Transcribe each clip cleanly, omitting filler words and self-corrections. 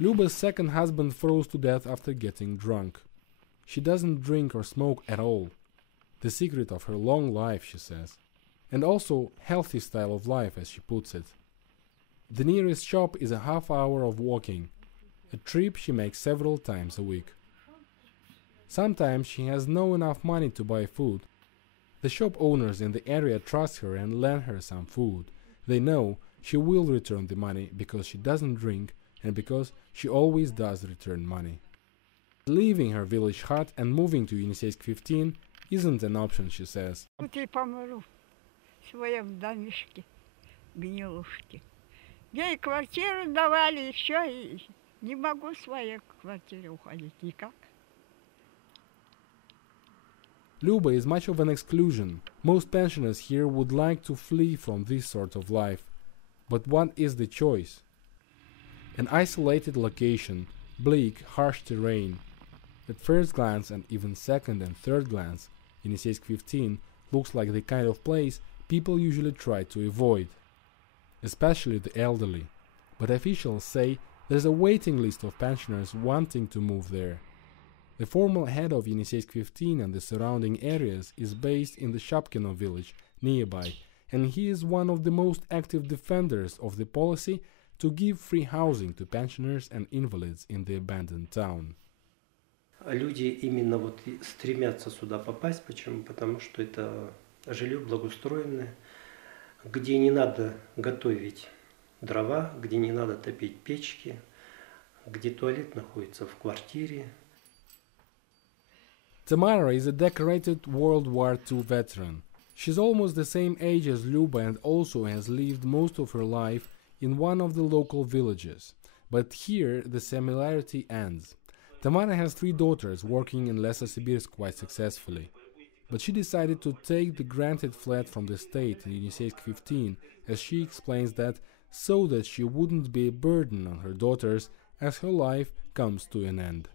Luba's second husband froze to death after getting drunk. She doesn't drink or smoke at all. The secret of her long life, she says. And also healthy style of life, as she puts it. The nearest shop is a half hour of walking, a trip she makes several times a week. Sometimes she has no enough money to buy food. The shop owners in the area trust her and lend her some food. They know she will return the money because she doesn't drink and because she always does return money. Leaving her village hut and moving to Eniseisk-15 isn't an option, she says. Ей квартиру давали, и все, и не могу в своей квартире уходить никак. Luba is much of an exclusion. Most pensioners here would like to flee from this sort of life. But what is the choice? An isolated location, bleak, harsh terrain. At first glance and even second and third glance, Yeniseisk-15 looks like the kind of place people usually try to avoid, especially the elderly. But officials say there's a waiting list of pensioners wanting to move there. The formal head of Yeniseisk-15 and the surrounding areas is based in the Shapkino village nearby, and he is one of the most active defenders of the policy to give free housing to pensioners and invalids in the abandoned town. Люди именно вот стремятся сюда попасть. Почему? Потому что это жилье благоустроенное, где не надо готовить дрова, где не надо топить печки, где туалет находится в квартире. Tamara is a decorated World War II veteran. She's almost the same age as Luba and also has lived most of her life in one of the local villages. But here the similarity ends. Tamara has 3 daughters working in Lesser-Sibirsk quite successfully. But she decided to take the granted flat from the state in Yeniseisk-15, as she explains that, so that she wouldn't be a burden on her daughters as her life comes to an end.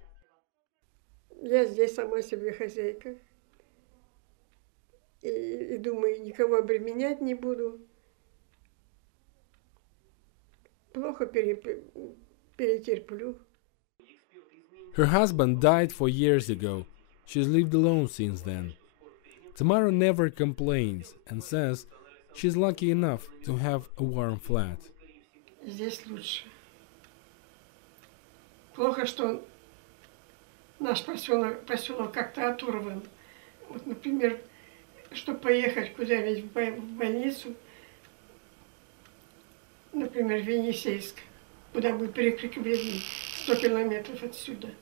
Я здесь сама себе хозяйка. И думаю, никого обременять не буду. Плохо перетерплю. Her husband died 4 years ago. She's lived alone since then. Tamara never complains and says she's lucky enough to have a warm flat. Здесь лучше. Плохо, что наш поселок как-то оторван. Вот, например, чтобы поехать куда-нибудь в больницу, например, в Енисейск, куда мы перекрикивали 100 километров отсюда.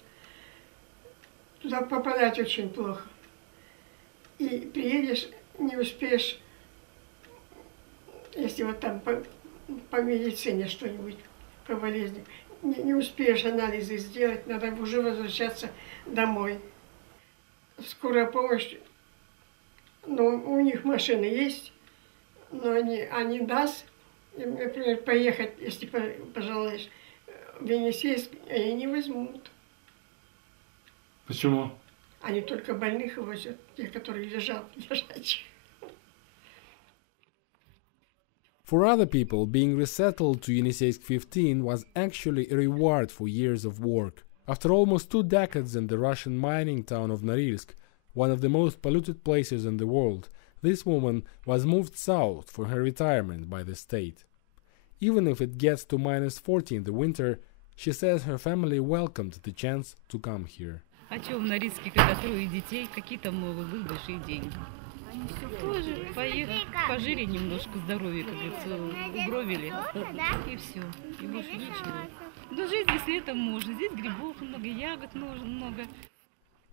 Туда попадать очень плохо. И приедешь, не успеешь, если вот там по медицине что-нибудь, по болезни, не успеешь анализы сделать, надо уже возвращаться домой. Скорая помощь, но у них машины есть, но они даст, например, поехать, если пожелаешь, в Yeniseysk, они не возьмут. Почему? Они только больных возят, те, которые лежачие. For other people, being resettled to Yeniseisk-15 was actually a reward for years of work. After almost 2 decades in the Russian mining town of Norilsk, one of the most polluted places in the world, this woman was moved south for her retirement by the state. Even if it gets to -40 in the winter, she says her family welcomed the chance to come here. А что в Норильске, когда 3 детей, какие там могут быть большие деньги? Тоже пожили немножко, здоровье, как говорится, угробили, и все, и больше ничего. Но жить здесь летом можно, здесь грибов много, ягод много.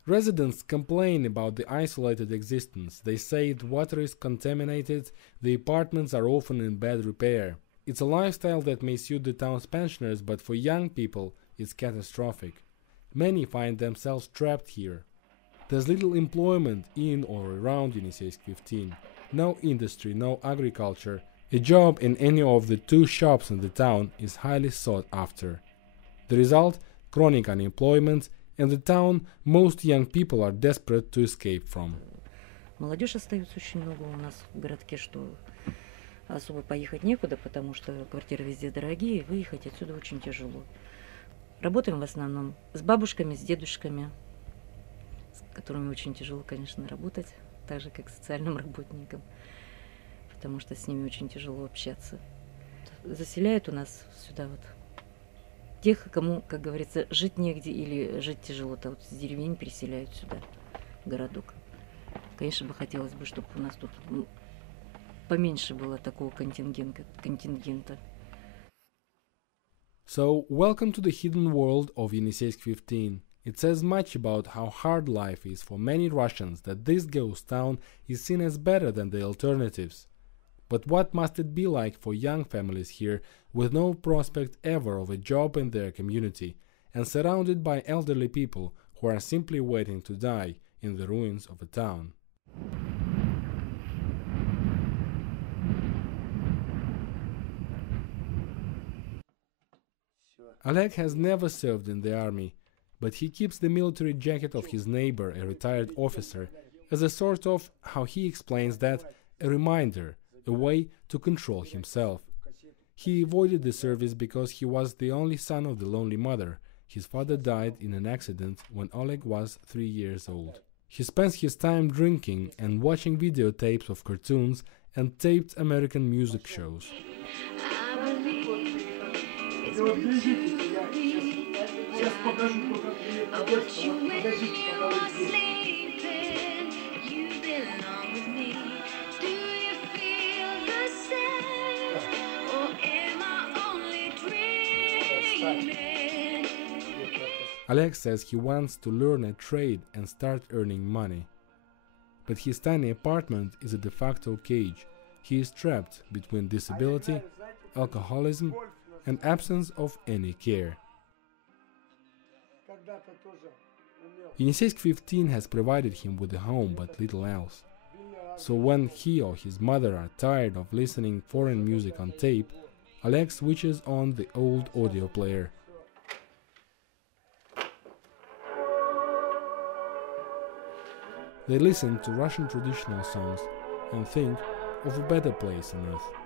Residents complain about the isolated existence. They say the water is contaminated, the apartments are often in bad repair. It's a lifestyle that may suit the town's pensioners, but for young people, it's catastrophic. Many find themselves trapped here. There's little employment in or around Yeniseisk-15. No industry, no agriculture. A job in any of the 2 shops in the town is highly sought after. The result? Chronic unemployment, and the town most young people are desperate to escape from. Молодежь остается очень много у нас в городке, что особо поехать некуда, потому что квартиры везде дорогие, выехать отсюда очень тяжело. Работаем в основном с бабушками, с дедушками, с которыми очень тяжело, конечно, работать, так же, как с социальным работником, потому что с ними очень тяжело общаться. Заселяют у нас сюда вот тех, кому, как говорится, жить негде или жить тяжело-то вот с деревень переселяют сюда, в городок. Конечно, бы хотелось бы, чтобы у нас тут поменьше было такого контингента. So, welcome to the hidden world of Eniseisk-15. It says much about how hard life is for many Russians that this ghost town is seen as better than the alternatives. But what must it be like for young families here with no prospect ever of a job in their community and surrounded by elderly people who are simply waiting to die in the ruins of a town? Oleg has never served in the army, but he keeps the military jacket of his neighbor, a retired officer, as a sort of, how he explains that, a reminder, a way to control himself. He avoided the service because he was the only son of the lonely mother. His father died in an accident when Oleg was 3 years old. He spends his time drinking and watching videotapes of cartoons and taped American music shows. Oleg says he wants to learn a trade and start earning money. But his tiny apartment is a de facto cage. He is trapped between disability, alcoholism, and absence of any care. Eniseisk-15 has provided him with a home but little else. So when he or his mother are tired of listening foreign music on tape, Oleg switches on the old audio player. They listen to Russian traditional songs and think of a better place on earth.